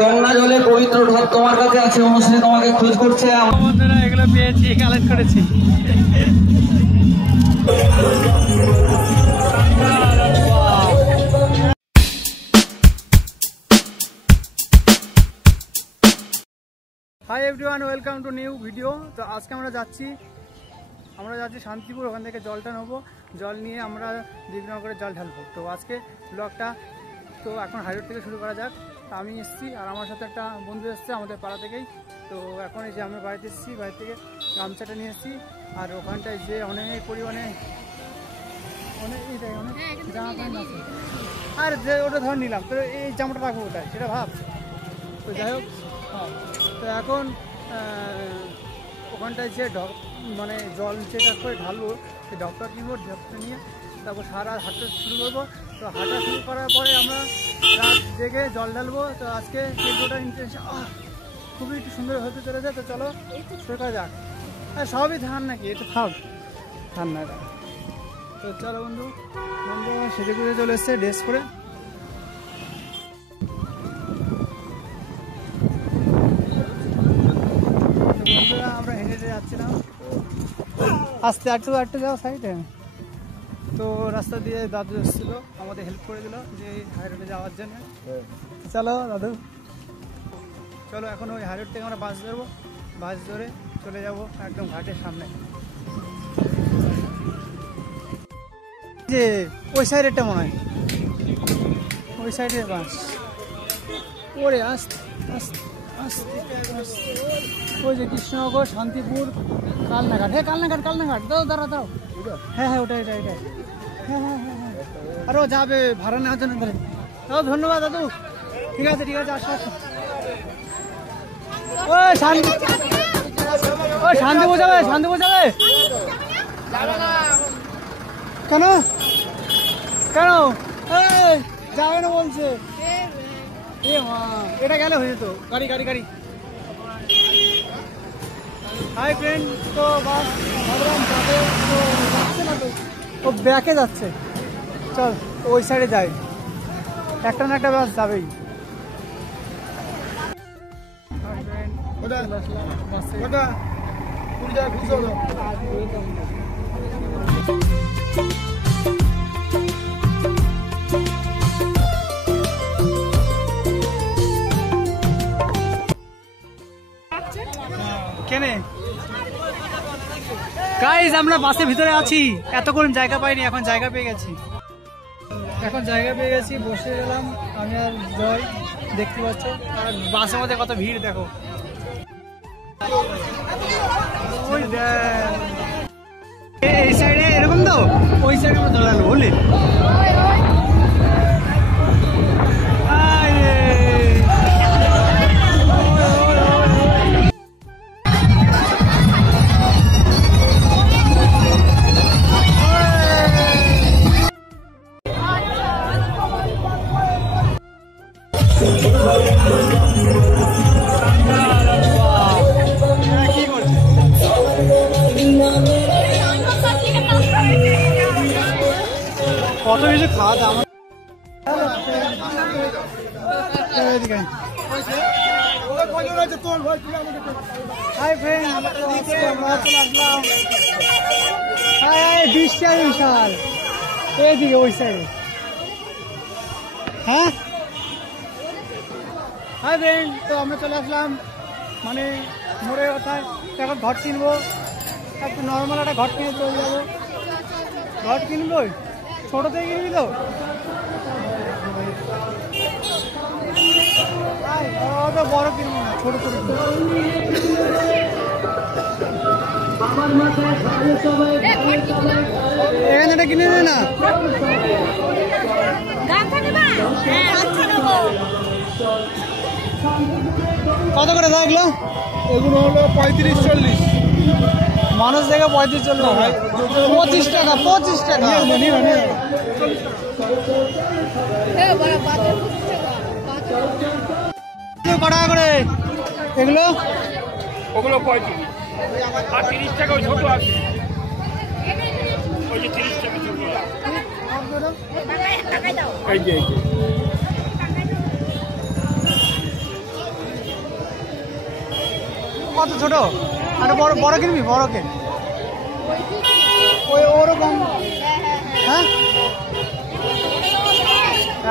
গঙ্গা জলে পবিত্র ঢপ তোমার কাছে আছে, অনুশ্রী তোমাকে খোঁজ করছে। বন্ধুরা এগুলো পেয়েছি, কালেক্ট করেছি। Hi everyone, welcome to new video. তো আজকে আমরা যাচ্ছি শান্তিপুর। ওখান থেকে জলটা নেবো, জল নিয়ে আমরা দিগনগরে জল ঢালবো। তো আজকে ব্লগটা তো এখন হাইরোড থেকে শুরু করা যাক। আমি এসেছি আর আমার সাথে একটা বন্ধু এসছে আমাদের পাড়া থেকেই। তো এখন এই যে আমরা বাড়িতে এসেছি, বাড়ি থেকে গামছাটা নিয়ে এসেছি। আর ওখানটায় যে অনেক পরিমাণে অনেক জামা প্যান্ট আছে। আর যে ওটা ধর নিলাম, তো এই জামাটা রাখবো ওটাই, সেটা ভাব। তো যাই হোক, তো এখন ওখানটায় যে মানে জল যেটা করে ঢালবো, সেই ঢপটা কিনবো। ঢপটা নিয়ে তারপর সারা হাঁটা শুরু করবো। তো হাঁটা শুরু করার পরে আমরা রাত জেগে জল ঢালবো। তো আজকে ভিডিওটা ইন্টারেস্ট খুবই একটু সুন্দর হতে চলেছে। তো চলো শুরু করা যাক। আর সবই ধান নাকি, এটা থাক ধান না এটা। তো চলো বন্ধু সেজে গুজে চলে এসছে ড্রেস করে। বন্ধুরা আমরা হেঁটে হেঁটে যাচ্ছিলাম, আস্তে আটটু যাও সাইডে। তো রাস্তা দিয়ে দাদু এসেছিল, আমাদের হেল্প করে দিল যে হাই রোডে যাওয়ার জন্য। চলো দাদু, চলো এখন ওই হাই রোড থেকে আমরা বাস ধরবো। বাস ধরে চলে যাব একদম ঘাটের সামনে। যে ওই সাইডেরটা মনে হয়, ওই সাইডের বাস। ওরে আস্তে আস্তে আস্তে আস্তে। ওই যে কৃষ্ণনগর, শান্তিপুর, কালনাঘাট। হ্যাঁ কালনাঘাট। দাও দাও। হ্যাঁ ওটাই। হ্যাঁ। আরও যাবে ভাড়া নেওয়ার জন্য। দাও, ধন্যবাদ দাদু। ঠিক আছে আসো। শান্তি বোঝাবে কেন যাবে না বলছে। এ মা, এটা গেলে হয়ে যেত। গাড়ি। হাই ফ্রেন্ড, তো বাস ভাবলাম যাবে, তো যাচ্ছে না, তো ও ব্যাকে যাচ্ছে। চল ওই সাইডে যাই, একটা না একটা বাস যাবেই। কেনে গাইস, আমরা বাসের ভিতরে আছি, এতক্ষণ জায়গা পাইনি, এখন জায়গা পেয়ে গেছি। বসে গেলাম আমি আর জয়, দেখতে পাচ্ছ। আর বাসের মধ্যে কত ভিড় দেখো। ওই এই সাইডে এরকম, তো ওই সাইডে আমরা দাঁড়ালো বলি। কত কিছু খাওয়া দাওয়া। বিশাল এইদিকে ওই সাইডে। হ্যাঁ হাই ফ্রেন্ড, তো আমরা চলে আসলাম মানে মোড়ের কথায়। এখন ঘর কিনবো, একটু নর্মাল একটা ঘর কিনে চলে যাবো। ঘর কিনবো, ছোট থেকে কিনবি তো? বড় কিনবো না, ছোট ছোট। এখানে এটা কিনে নে না। কত করে থাকলো? এগুলো হলো 35-40। মানুষ দেখে 35-40 হয়। 25 টাকা। কটা করে এগুলো? ওগুলো 35 আর 30 টাকা ছোট আছে। কত ছোট? আরে বড় বড় কিনবি? বড় কিন, ওই ওরকম। হ্যাঁ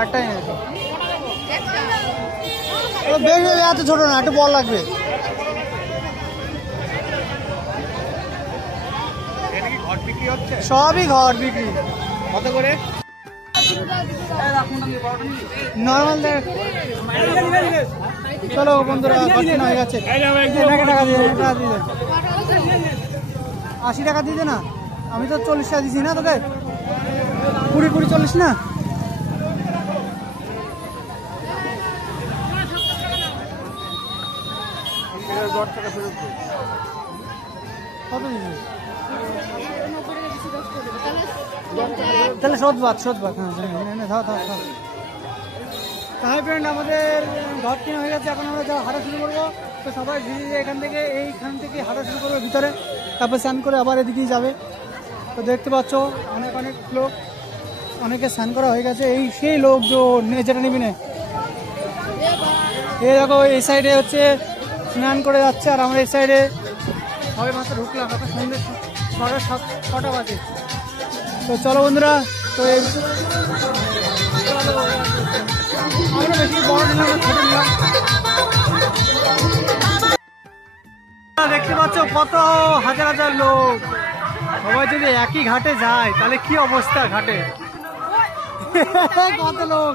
একটাই নিয়েছো? বেশ এত ছোট না, একটু বড় লাগবে। সবই ঘর বিক্রি। কত করে? নর্মাল। চলো বন্ধুরা, হয়ে গেছে। 80 টাকা দিতে না? আমি তো 40 টাকা দিছি না তোকে? 20 40 না? কত দিবি? তাহলে শোধবাদ। হ্যাঁ ফ্রেন্ড, আমাদের ঘর কিনে হয়ে গেছে। এখন আমরা হাঁটা শুরু করবো। তো সবাই ধীরে ধীরে এইখান থেকে হাঁটা শুরু করবে ভিতরে, তারপর স্নান করে আবার এদিকেই যাবে। তো দেখতে পাচ্ছ অনেক লোক, অনেকে স্নান করা হয়ে গেছে। এই সেই লোক যেটা নিবি না, এই দেখো এই সাইডে হচ্ছে স্নান করে যাচ্ছে, আর আমরা এই সাইডে সবাই মাত্র ঢুকলাম। এখন সন্ধ্যে 6টা বাজে। তো চলো বন্ধুরা, তো আমরা বেশি বড় নিলাম না, ছোট নিলাম। দেখতে পাচ্ছ কত হাজার লোক। সবাই যদি একই ঘাটে যায় তাহলে কি অবস্থা ঘাটে। কত লোক,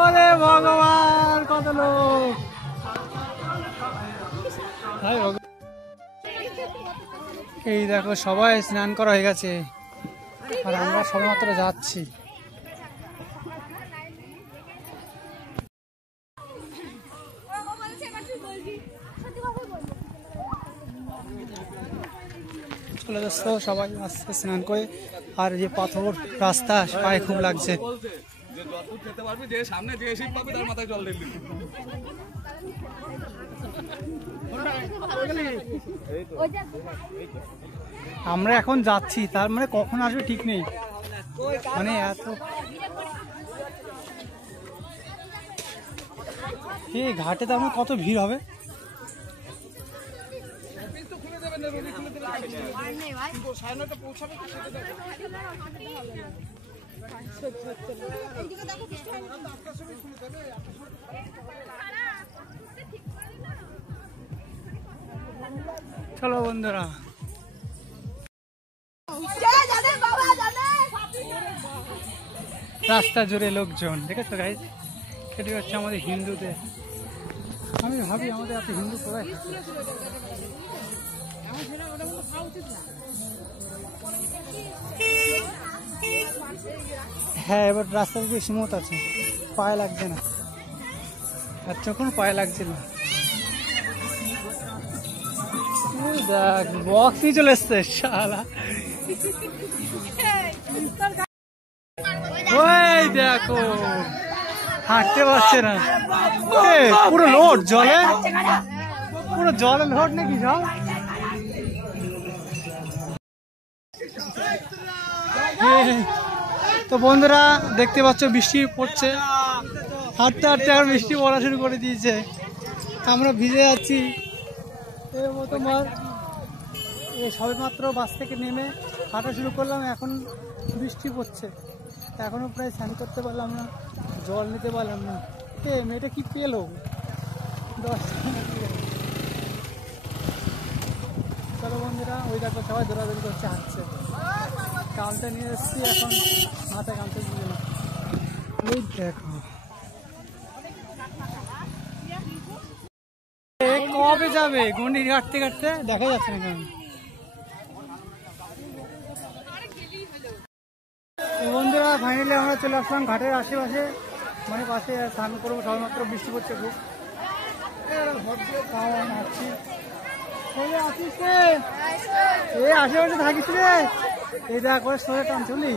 ওরে ভগবান, কত লোক। এই দেখো সবাই স্নান করা হয়ে গেছে, আর আমরা সবেমাত্র যাচ্ছি। চলে যাচ্ছে সবাই আস্তে স্নান করে। আর যে পাথর রাস্তা, পায়ে খুব লাগছে। আমরা এখন যাচ্ছি, তার মানে কখন আসবে ঠিক নেই। মানে এত এই ঘাটে তো আমার কত ভিড় হবে। চলো বন্ধুরা, রাস্তা জুড়ে লোকজন দেখেছো গাইস। সেটি হচ্ছে আমাদের হিন্দুদের। আমি ভাবি আমাদের এত হিন্দু কোথায়। হ্যাঁ, এবার রাস্তার দিকে স্মুথ আছে, পায়ে লাগছে না। আর যখন পায়ে লাগছিল দেখ বক্সই চলে এসছে শালা। ওই দেখো হাঁটতে পারছে না, পুরো লোড জলে, পুরো জলে লোড নাকি সব। তো বন্ধুরা দেখতে পাচ্ছ বৃষ্টি পড়ছে, হাঁটতে হাঁটতে আর বৃষ্টি পড়া শুরু করে দিয়েছে। আমরা ভিজে যাচ্ছি। তোমার সবেমাত্র বাস থেকে নেমে হাঁটা শুরু করলাম, এখন বৃষ্টি পড়ছে। এখনো প্রায় স্নান করতে পারলাম না, জল নিতে পারলাম না। মেয়েটা কি পেলো 10। চলো বন্ধুরা, ওই দেখো সবাই দৌড়াদৌড়ি করছে, হাঁটছে। গামছা নিয়ে এসেছি, এখন মাথায় গামছা দিয়ে গেলাম। ওই দেখো কবে যাবে গন্ডি কাটতে কাটতে, দেখা যাচ্ছে না কেন। বন্ধুরা ফাইনালি আমরা চলে আসলাম ঘাটের আশেপাশে, মানে পাশে স্নান করবো। সবেমাত্র বৃষ্টি পড়ছে খুব। আশেপাশে থাকিস রে, এই দেখা করে সরে টান চলি।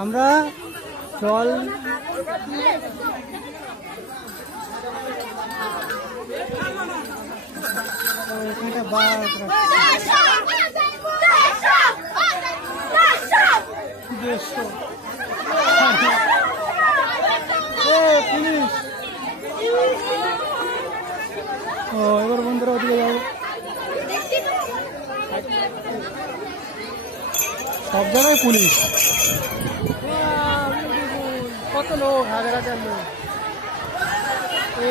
আমরা জল পুলিশ। ও এবার বন্ধুরা ওদিকে যাবো, সব জায়গায় পুলিশ, কত লোক, হাজার হাজার লোক।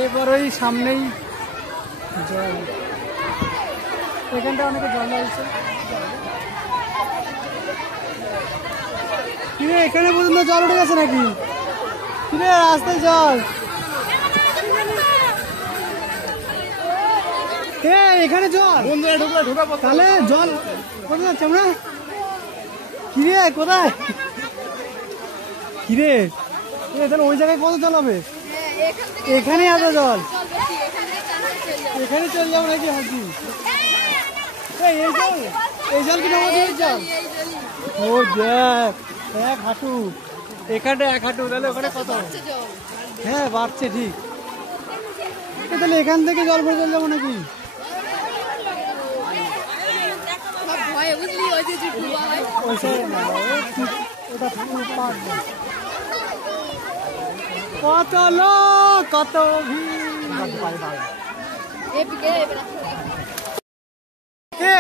এবার ওই সামনেই জল, এখানটা অনেকে জল লাগছে। কিরে এখানে পর্যন্ত জল উঠে গেছে নাকি? কিরে রাস্তায় জল, এখানে জল, তাহলে জল কোথায় যাচ্ছে আমরা? কিরে কোথায়? কিরে তাহলে ওই জায়গায় কত জল হবে? এখানে এত জল, এখানে চলে যাবো নাকি? হাঁটি এই জল কি নদীর জল? ও দেখ এক হাঁটু, এখানটা এক হাঁটু, তাহলে ওখানে কত? হ্যাঁ বাড়ছে ঠিক। তাহলে এখান থেকে জল ভরে চলে যাবো নাকি? কত লোক, কত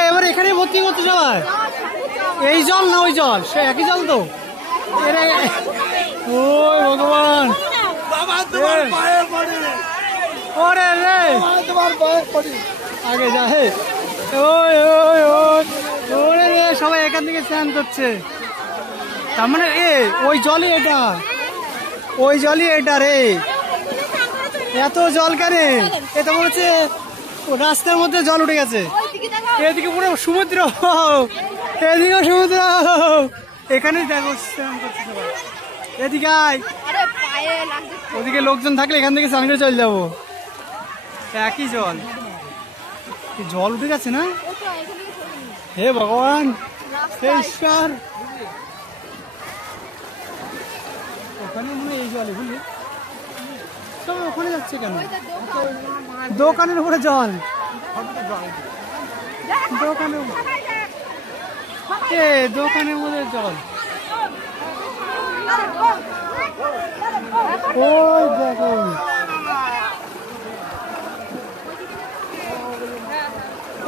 এবার এখানে ভর্তি করতে সবাই। এই জল না ওই জল, সে একই জল তো। ওই ভগবান, ওরে রে আগে যা, হে ওই ওই ওরে রে, সবাই এখান থেকে স্নান করছে। তার মানে ওই জলই এটা, ওই জলই এটা রে। এত জল কেন? এটা মনে হচ্ছে রাস্তার মধ্যে জল উঠে গেছে। এদিকে পুরো সমুদ্র, এদিকে সমুদ্র, এখানেই দেখো স্নান করছে সবাই। এদিকে আয়, ওদিকে লোকজন থাকলে এখান থেকে স্নান করে চলে যাবো। একই জল, জল উঠে গেছে না? হে ভগবান, হে ঈশ্বর, ওখানে মনে হয় এই জলে, বুঝলি সব ওখানে যাচ্ছে কেন? দোকানের উপরে জল, দোকানের মধ্যে জল। ওই দেখো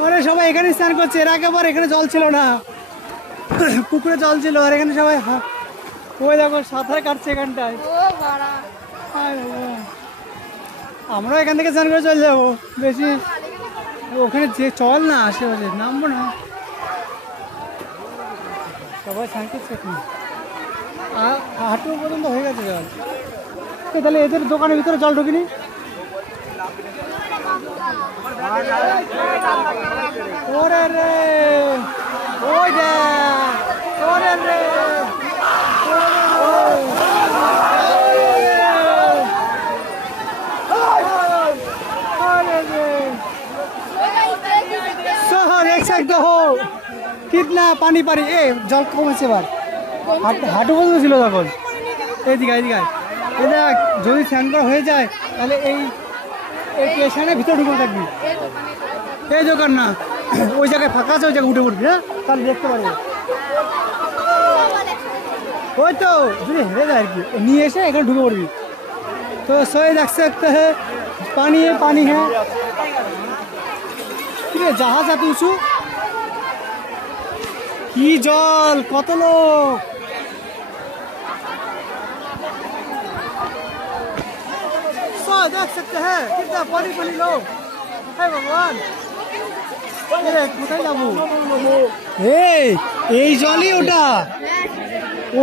ওরে সবাই এখানে স্নান করছে। এর আগে আবার এখানে জল ছিল না, পুকুরে জল ছিল, আর এখানে সবাই ওই দেখো সাঁতার কাটছে এখানটায়। আমরা এখান থেকে স্নান করে চলে যাবো, বেশি ওখানে যে চল না আশেপাশে নামবো না। সবাই স্নান করছে এখন, হাঁটু পর্যন্ত হয়ে গেছে জল। তাহলে এদের দোকানের ভিতরে জল ঢুকিনি? ওরে রে, ওই দেখ, ওরে রে, কিতনা পানি পানি। জল কমেছে এবার, হাঁটু পর্যন্ত ছিল তখন। এইদিকে এইদিকে এই দেখ, যদি স্নান করা হয়ে যায় তাহলে এই স্টেশনের ভিতরে ঢুকে থাকবি। এই দোকান না, ওই জায়গায় ফাঁকা আছে, ওই জায়গায় উঠে উঠবি। হ্যাঁ তাহলে দেখতে পারবো। ওই তো যদি হেরে যায় আর কি, নিয়ে এসে এখানে ঢুকে পড়বি। তো সবাই দেখ सकते हैं পানি পানি হ্যাঁ। ঠিক আছে, জাহাজ এত উঁচু, কি জল, কত লোক। देख सकते हैं कितना पानी पानी लोग है। भगवान কোথায় যাবো? এই জলই ওটা,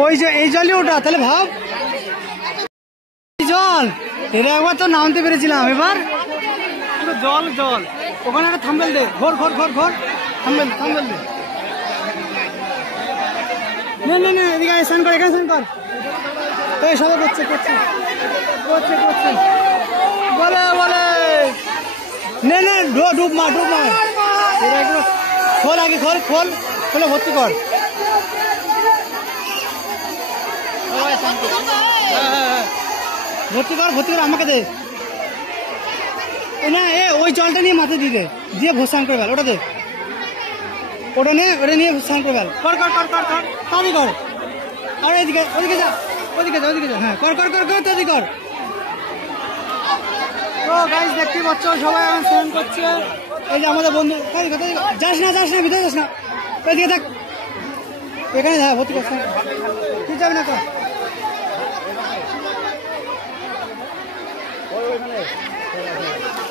ওই যে এই জলই ওটা। তাহলে ভাব জল, এরা একবার তো নামতে পেরেছিলাম, এবার জল জল। ওখানে একটা থাম্বেল দে, ঘর ঘর ঘর ঘর, থাম্বেল থাম্বেল দে। না না না, এদিকে স্নান কর, এখানে স্নান কর। এই সবাই করছে করছে করছে করছে, বলে বলে নে নে, ডুব মার ডুব মার। খোল আগে, খোল খোল খোলে ভর্তি কর। ভর্তি কর ভর্তি কর, আমাকে দে। না ওই জলটা নিয়ে মাথায় দিয়ে দে, দিয়ে ভোসান করে ফেল। ওটা দে, ওটা নিয়ে ভোসান করে ফেল। কর কর কর কর কর, তাড়াতাড়ি কর। আর এদিকে ওদিকে যা ওদিকে যা ওদিকে যা হ্যাঁ কর কর কর কর তাড়াতাড়ি কর। তো গাইস দেখতে পাচ্ছ সবাই এখন স্নান করছে। এই যে আমাদের বন্ধু যাস না ভিতরে যাস না এদিকে দেখ এখানে যা ভর্তি করছে তুই যাবি না তো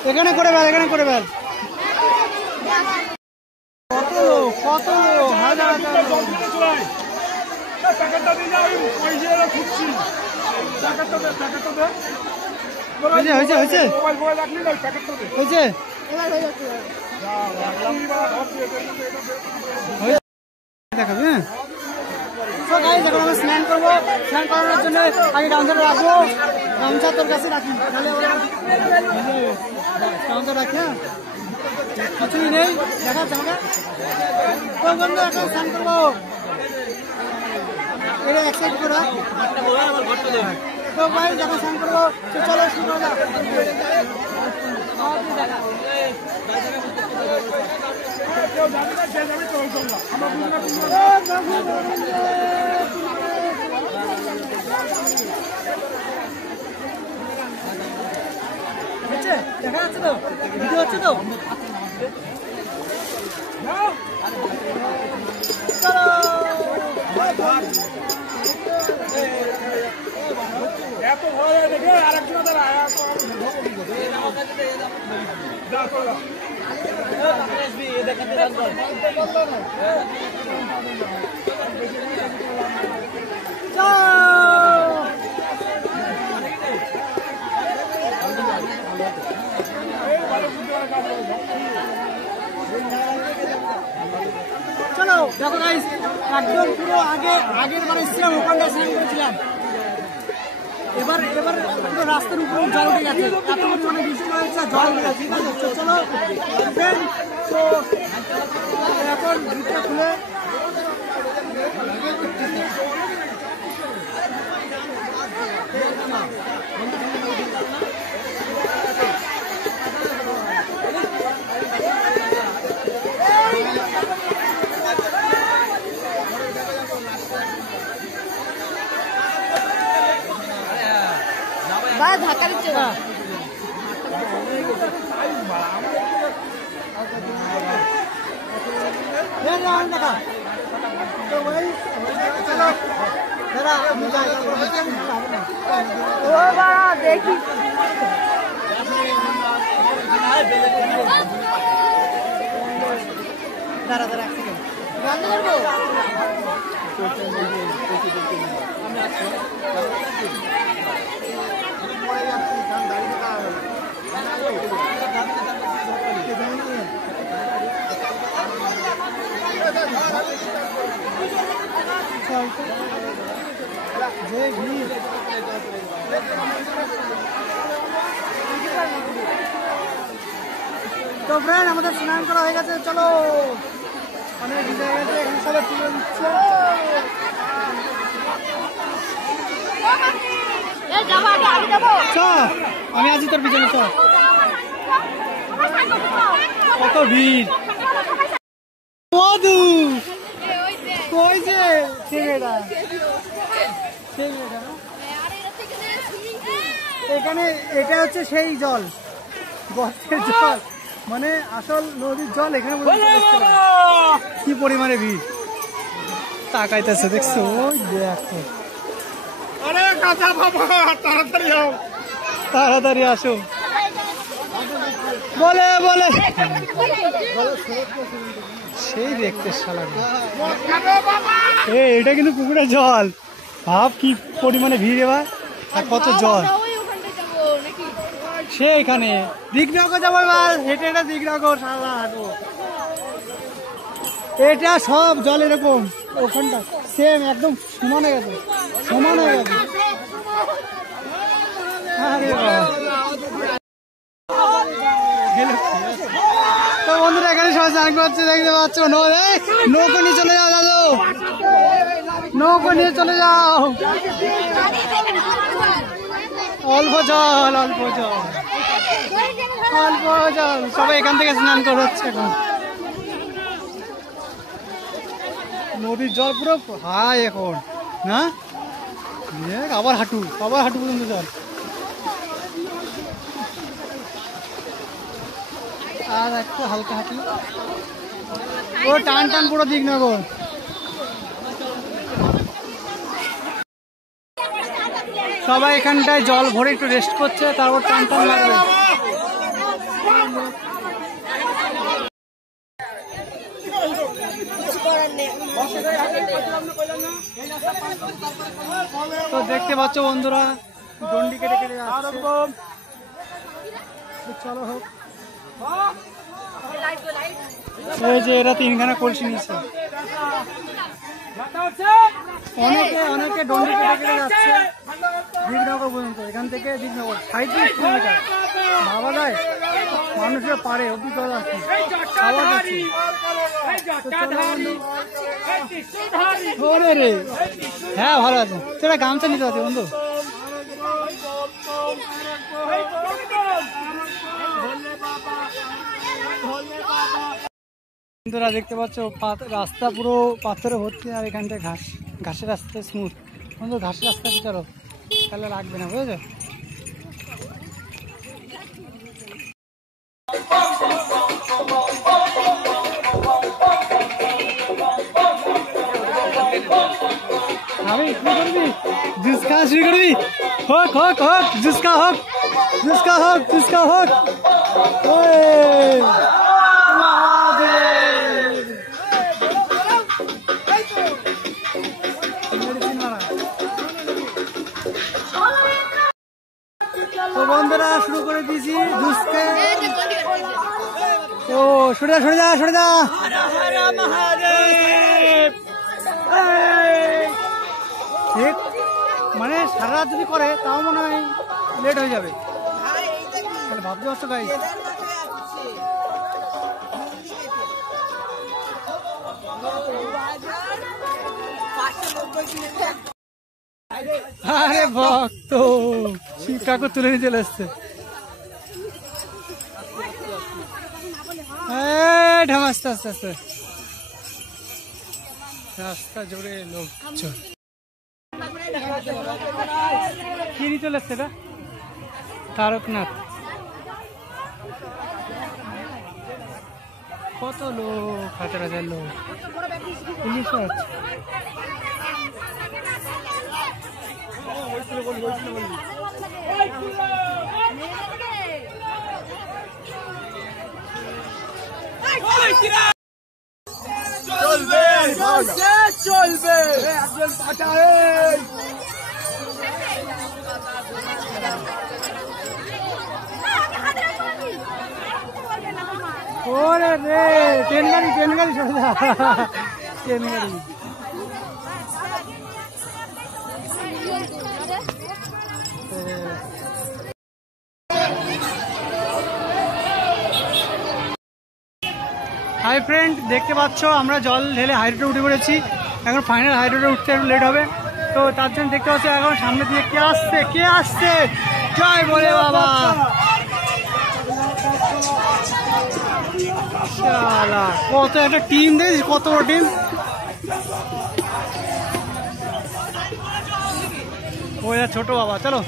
এখানে করে বেল কত হাজার হাজার হয়েছে দেখাবি হ্যাঁ এখন আমরা স্নান করবো। স্নান করানোর জন্য আগে গামছাটা রাখবো। গামছা তোর কাছে রাখি গামছা রাখি হ্যাঁ কিছুই নেই দেখাচ্ছে আমাকে তো বন্ধু এখন স্নান করবো। এটা এক সাইড করে তো ভাই যখন স্নান করবো তো চলো শুরু করা দেখা যাচ্ছে তো ভিডিও হচ্ছে তো এত ভয় দেখে আরেকজন দ্বারা চলো দেখো গাইস একদম পুরো আগের বার এসেছিলাম ওখানটা স্নান করেছিলাম। এবার পুরো রাস্তার উপরে জল উঠে গেছে এত পরিমাণে বৃষ্টি হয়েছে জল উঠে গেছে। চলো তো এখন ভিতটা খুলে ধাক্কা দিচ্ছে না দেখি বন্ধ করবো তো ফ্রেন্ড আমাদের স্নান করা হয়ে গেছে। চলো অনেক ভিজে গেছে এখানে সবাই তুলে দিচ্ছে। আমি আছি তোর পিছনে চ কত ভিড় মধু কই যে এখানে এটা হচ্ছে সেই জল গর্তের জল মানে আসল নদীর জল এখানে কি পরিমাণে ভিড় তাকাইতেছে দেখছো ওই দেখো তাড়াতাড়ি আসো বলে সেই দেখতে শালা এটা কিন্তু পুকুরের জল ভাব কি পরিমাণে ভিড় এবার আর কত জল সে এখানে দিগনগর যাবো এবার হেঁটে দিগনগর সারা হাঁটবো। এটা সব জল এরকম ওখানটা সেম একদম সমান হয়ে গেছে আরে তো বন্ধুরা এখানে সবাই স্নান করছে দেখতে পাচ্ছ নৌকো নিয়ে চলে যাও দাদু নৌকো নিয়ে চলে যাও অল্প জল সবাই এখান থেকে স্নান করাচ্ছে এখন নদীর জল পুরো হাই এখন না আবার হাঁটু পর্যন্ত জল। আর একটু হালকা হাঁটু, ও টান টান পুরো দিকনগর। সবাই এখানটায় জল ভরে একটু রেস্ট করছে, তারপর টান টান লাগবে। তো দেখতে পাচ্ছ বন্ধুরা, ডন্ডি কেটে কেটে যাচ্ছে। চলো হোক, এই যে এরা 3খানা কলসি নিচ্ছে। অনেকে ডন্ডি কেটে কেটে যাচ্ছে দিগনগর পর্যন্ত। এখান থেকে দিগনগর 37 কিলোমিটার। ভাবা যায় মানুষের পারে অভিজ্ঞতা আছে। হ্যাঁ ভালো আছে, তোরা গামছা নিতে পারছি বন্ধু। বন্ধুরা দেখতে পাচ্ছ রাস্তা পুরো পাথরে ভর্তি, আর এখানটায় ঘাসের রাস্তা স্মুথ। বন্ধু ঘাসের রাস্তাতে চলো, তাহলে লাগবে না, বুঝেছো? আমি কি করবি? জুস খাওয়া শুরু করবি? হোক হোক হোক, জুস খা হোক, জুস খা হোক, জুস খা হোক। তো বন্ধুরা শুরু করে দিয়েছি জুসকে। ও সরে যা, সরে যা। ঠিক, মানে সারা রাত যদি করে তাও মনে হয় লেট হয়ে যাবে। তাহলে ভাবতে পারছো গাই। আরে ভক্ত শিব ঠাকুর তুলে নিয়ে চলে এসছে। আস্তে আস্তে আস্তে রাস্তা জুড়ে লোক কি নিয়ে চলে এসছে? এটা তারকনাথ। কত লোক, 1000 লোক, পুলিশ আছে। চলবে একজন পাঠায়। ওরে রে, ট্রেন গাড়ি সরে যা, ট্রেন গাড়ি। হাই ফ্রেন্ড, দেখতে পাচ্ছ আমরা জল ঢেলে হাই রোডে উঠে পড়েছি। এখন ফাইনাল হাই রোডে উঠতে একটু লেট হবে, তো তার জন্য দেখতে পাচ্ছ এখন সামনে দিয়ে কে আসছে জয় বলে বাবা। কত একটা টিম, দেখছিস কত বড় টিম। ওই ছোট বাবা, চলো।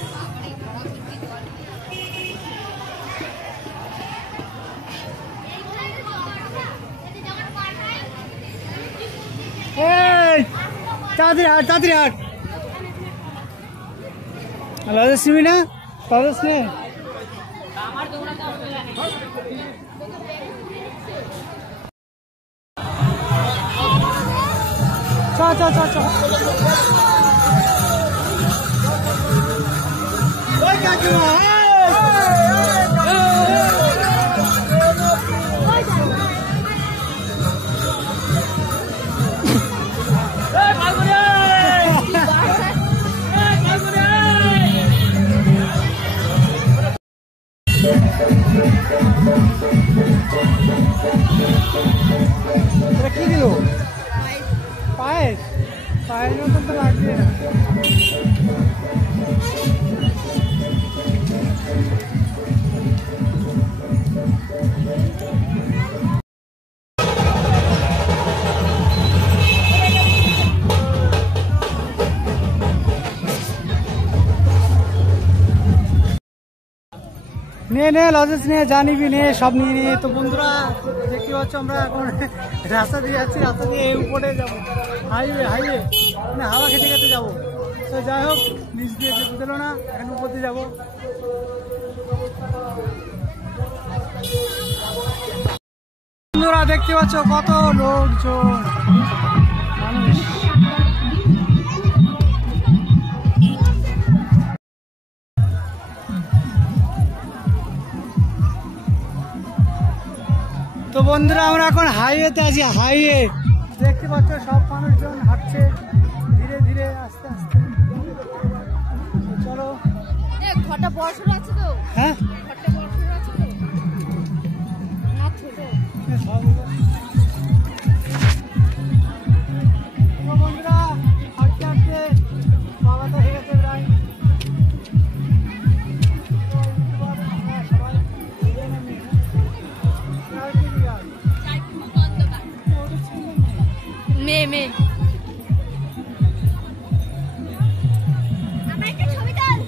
তাড়াতাড়ি হাট। সিমি না পারস নে। চ কি দিল? পায়েস মতন তো লাগবে না। নে লজেন্স নিয়ে জানিবি নে সব নিয়ে নিয়ে। তো বন্ধুরা দেখতে পাচ্ছ আমরা এখন রাস্তা দিয়ে যাচ্ছি, রাস্তা দিয়ে উপরে যাবো, হাইওয়ে মানে হাওয়া খেতে খেতে যাবো। তো যাই হোক নিচ দিয়ে যেতে দিল না, এখন উপর দিয়ে যাবো। বন্ধুরা দেখতে পাচ্ছ কত লোকজন মানুষ। তো বন্ধুরা আমরা এখন হাইওয়েতে আছি, হাইওয়ে দেখতে পাচ্ছ সব মানুষজন হাঁটছে ধীরে ধীরে আস্তে আস্তে। চলো ঘরটা বড় সড়ো আছে তো? হ্যাঁ ঘরটা বড় সড়ো আছে তো না ছোট? বন্ধুরা হাঁটতে হাঁটতে বাবা তো হয়ে গেছে প্রায়। মেয়ে আমার একটা ছবি দাও।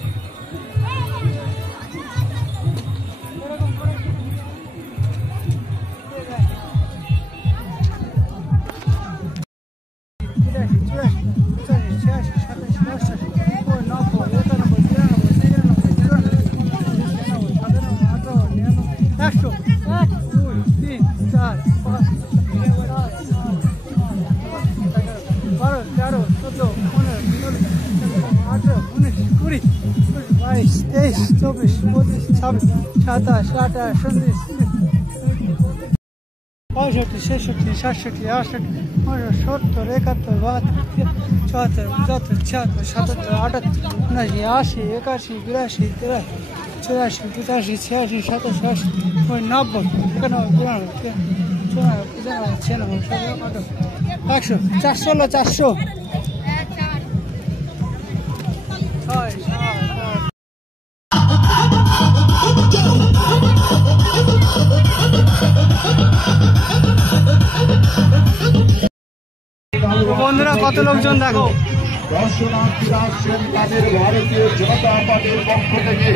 চব্বিশ, পঁচিশ, ছাব্বিশ, সাতাশ, আঠাশ, 29, 65, 66, 67, 68, 70, 71, 72, 73, 74, 76, 77, 78, 79, 80, 81, 82, 83, 84, 85, 86, 87, 88, 90, 91, 92, 93, 94, 95, 96, 100, 400 হলো 400। বন্ধুরা কত লোকজন দেখো। দর্শনার্থীরা আসছেন তাদের ভারতীয় জনতা পার্টির পক্ষ থেকে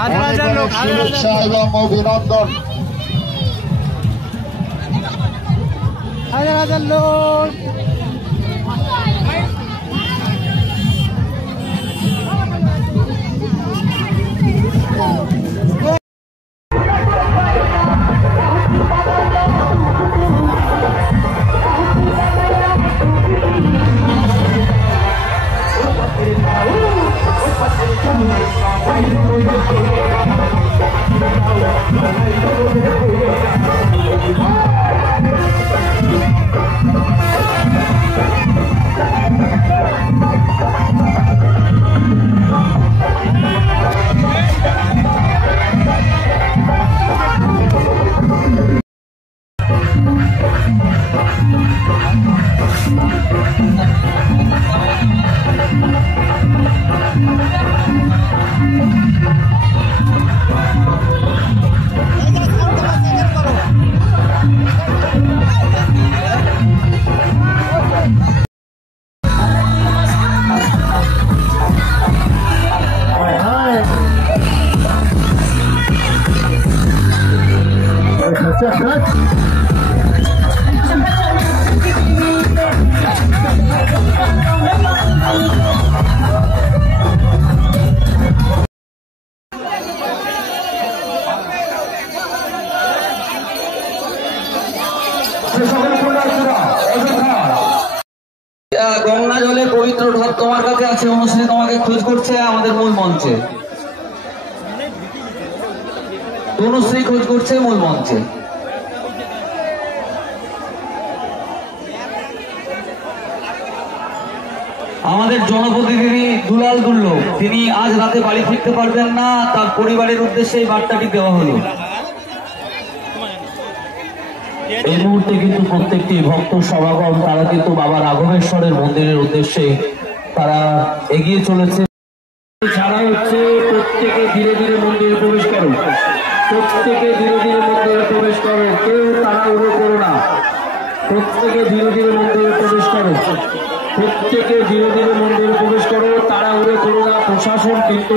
হাজার হাজার লোক, শুভেচ্ছা এবং অভিনন্দন। হাজার হাজার লোক। গঙ্গা জলে পবিত্র ঢপ তোমার কাছে আছে, অনুশ্রী তোমাকে খোঁজ করছে আমাদের মূল মঞ্চে। অনুশ্রী খোঁজ করছে মূল মঞ্চে। আমাদের জনপ্রতিনিধি দুলাল দুল্লো, তিনি আজ রাতে বাড়ি ফিরতে পারবেন না, তার পরিবারের উদ্দেশ্যে এই বার্তাটি দেওয়া হলো। এই মুহূর্তে কিন্তু প্রত্যেকটি ভক্ত সমাগম তারা কিন্তু বাবা রাঘবেশ্বরের মন্দিরের উদ্দেশ্যে তারা এগিয়ে চলেছে। ছাড়া হচ্ছে প্রত্যেকে ধীরে ধীরে মন্দিরে প্রবেশ করো, প্রত্যেকে ধীরে ধীরে মন্দিরে প্রবেশ করো, কেউ তাড়াহুড়ো করো না, প্রত্যেকে ধীরে ধীরে মন্দিরে প্রবেশ করো। প্রত্যেকে ধীরে ধীরে মন্দিরে প্রবেশ করো, তাড়াহুড়ো করো না। প্রশাসন কিন্তু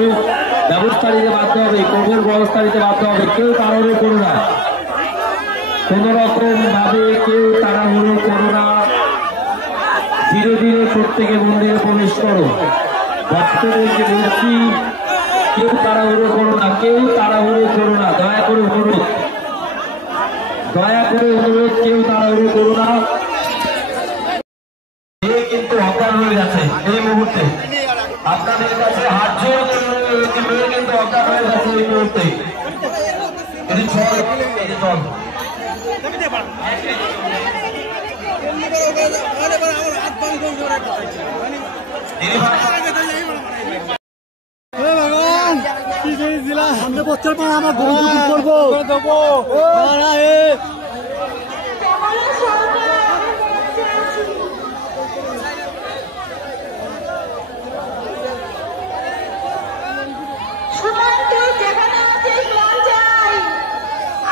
ব্যবস্থা নিতে বাধ্য হবে, কঠোর ব্যবস্থা নিতে বাধ্য হবে। কেউ তাড়াহুড়ো করো না, কোন রকম ভাবে কেউ তাড়াহুড়ো করো না, ধীরে ধীরে প্রত্যেকে মন্দিরে প্রবেশ করো। ভক্তদেরকে বলছি, কেউ তাড়াহুড়ো করো না, কেউ তাড়াহুড়ো করো না, দয়া করে অনুরোধ, দয়া করে অনুরোধ, কেউ তাড়াহুড়ো করো না। কিন্তু অজ্ঞান হয়ে গেছে এই মুহূর্তে, আপনাদের কাছে হাত জোর করে কিন্তু অজ্ঞান হয়ে গেছে এই মুহূর্তে। চল বছর পর আমার করবো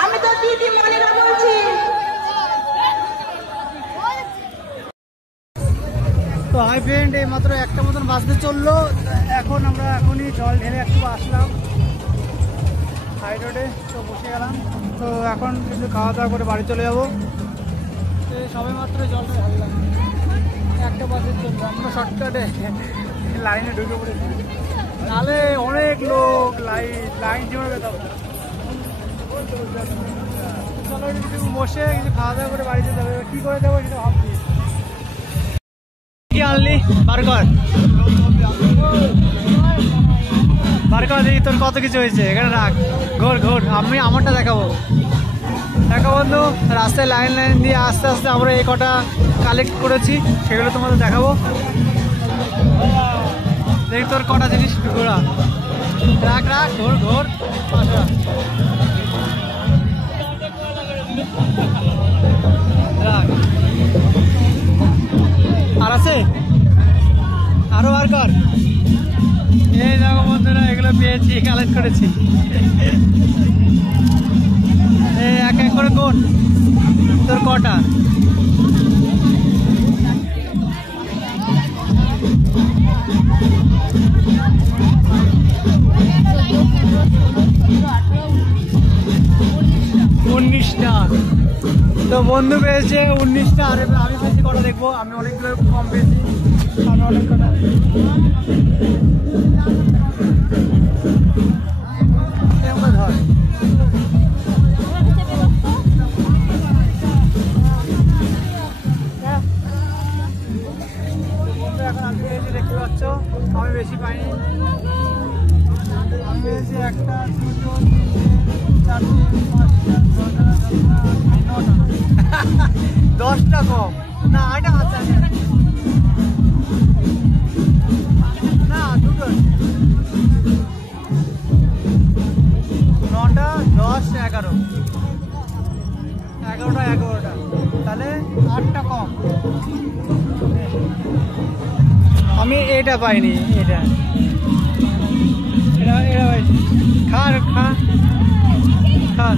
আমি তো দিদি মনিরা বলছি। তো হাই ফ্রেন্ড, এই মাত্র একটা মতন বাজতে চললো। এখন আমরা এখনই জল ঢেলে একটু আসলাম হাই রোডে, তো বসে গেলাম। তো এখন কিছু খাওয়া দাওয়া করে বাড়ি চলে যাবো। তো সবে মাত্র জলটা ঢাললাম, একটা বাজে চললো। আমরা শর্টকাটে লাইনে ঢুকে পড়েছি, নাহলে অনেক লোক লাইন জমে পেতাম। চলো কিছু বসে কিছু খাওয়া দাওয়া করে বাড়িতে যাবে। কি করে যাবো সেটা ভাবছি। কি আনলি বার্গার? বার্গার দেখি তোর কত কিছু হয়েছে, এখানে রাখ, ঘোর ঘোর। আমি আমারটা দেখাবো। দেখো বন্ধু, রাস্তায় লাইন লাইন দিয়ে আস্তে আস্তে আমরা এই কটা কালেক্ট করেছি, সেগুলো তোমাদের দেখাবো। দেখি তোর কটা জিনিস ঘোরা, রাখ রাখ, ঘোর ঘোর। রাখ, আর আছে আরো বার কর। এই দেখো বন্ধুরা, এগুলো পেয়েছি, কালেক্ট করেছি। এক এক করে কোন তোর কটা? উনিশটা। তো বন্ধু পেয়েছে 19টা, আর আমি পেয়েছি কটা দেখবো। আমি অনেকগুলো কম পেয়েছি, আমি অনেক কটা। ধর এখন আমি পেয়েছি, দেখতে পাচ্ছ আমি বেশি পাইনি। আমি পেয়েছি 1, 2, 3, 4, 5, 6, 7, 8, 9টা। 10টা কম না, এটা আচ্ছা না, দুটো 9টা 10 11, 11টা, তাহলে 8টা কম। আমি এটা পাইনি, এটা এটা পাইছি। খা খা খা।